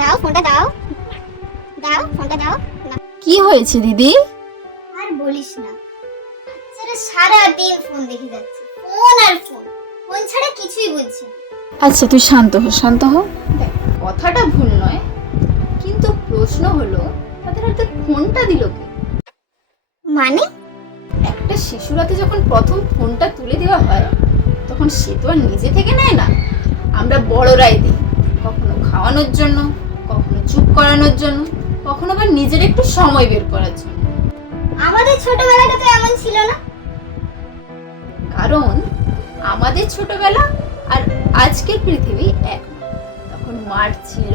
দাও ফোনটা দাও, দাও ফোনটা দাও না। কি হয়েছে দিদি? আর বলিস না, বাচ্চারা সারাদিন ফোন দেখে যাচ্ছে, ফোন আর ফোন, ফোন ছাড়া কিছুই বুঝছে না। আচ্ছা তুই শান্ত হ, শান্ত হ। দেখ, কথাটা ভুল নয়, কিন্তু প্রশ্ন হলো তাদের হাতে ফোনটা দিল কে? মানে একটা শিশুর হাতে যখন প্রথম ফোনটা তুলে দেওয়া হয় তখন সে তো আর নিজে থেকে নেয় না, আমরা বড়রাই দিই। কখনো খাওয়ানোর জন্য, কখনো চুপ করানোর জন্য, কখনো আবার নিজের একটু সময় বের করার জন্য। আমাদের ছোটবেলাটা তো এমন ছিল না। কারণ আমাদের ছোটবেলা আর আজকের পৃথিবী এক নয়। তখন মাঠ ছিল,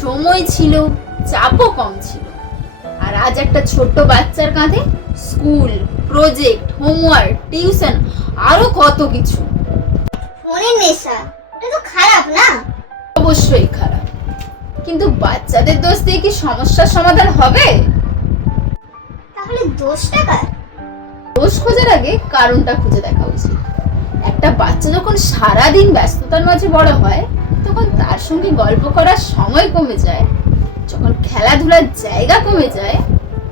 সময় ছিল, চাপও কম ছিল। আর আজ একটা ছোট্ট বাচ্চার কাঁধে স্কুল, প্রজেক্ট, হোমওয়ার্ক, টিউশন, আরো কত কিছু। ফোনের নেশা, এটা তো খারাপ না? অবশ্যই খারাপ, কিন্তু বাচ্চাদের দোষ দিয়ে কি সমস্যার সমাধান হবে? তাহলে দোষটা কার? দোষ খোঁজার আগে কারণটা খুঁজে দেখা উচিত। একটা বাচ্চা যখন সারাদিন ব্যস্ততার মাঝে বড় হয় তখন তার সঙ্গে গল্প করার সময় কমে যায়, যখন খেলাধুলার জায়গা কমে যায়,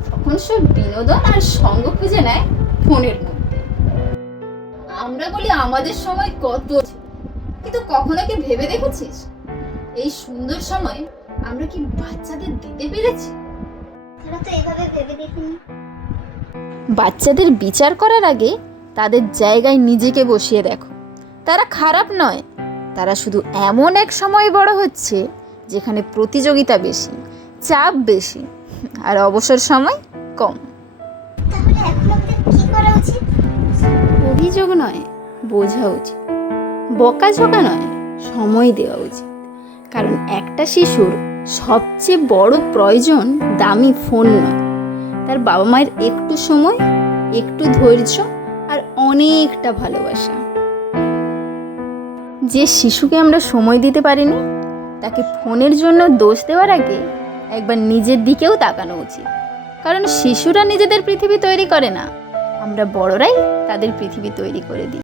তখন সে বিনোদন আর সঙ্গ খুঁজে নেয় ফোনের মধ্যে। আমরা বলি আমাদের সময় কত ছিল, কিন্তু কখনো কি ভেবে দেখেছিস এই সুন্দর সময় আমরা কি বাচ্চাদের দিতে পেরেছি? তারা তো এভাবে ভেবে দেখিনি। বাচ্চাদের বিচার করার আগে তাদের জায়গায় নিজেকে বসিয়ে দেখো। তারা খারাপ নয়, তারা শুধু এমন এক সময় বড় হচ্ছে যেখানে প্রতিযোগিতা বেশি, চাপ বেশি, আর অবসর সময় কম। তাহলে এখন আমাদের কি করা উচিত? অভিযোগ নয়, বোঝা উচিত। বকাঝকা নয়, সময় দেওয়া উচিত। কারণ একটা শিশুর সবচেয়ে বড় প্রয়োজন দামি ফোন নয়, তার বাবা মায়ের একটু সময়, একটু ধৈর্য আর অনেকটা ভালোবাসা। যে শিশুকে আমরা সময় দিতে পারিনি তাকে ফোনের জন্য দোষ দেওয়ার আগে একবার নিজের দিকেও তাকানো উচিত। কারণ শিশুরা নিজেদের পৃথিবী তৈরি করে না, আমরা বড়রাই তাদের পৃথিবী তৈরি করে দিই।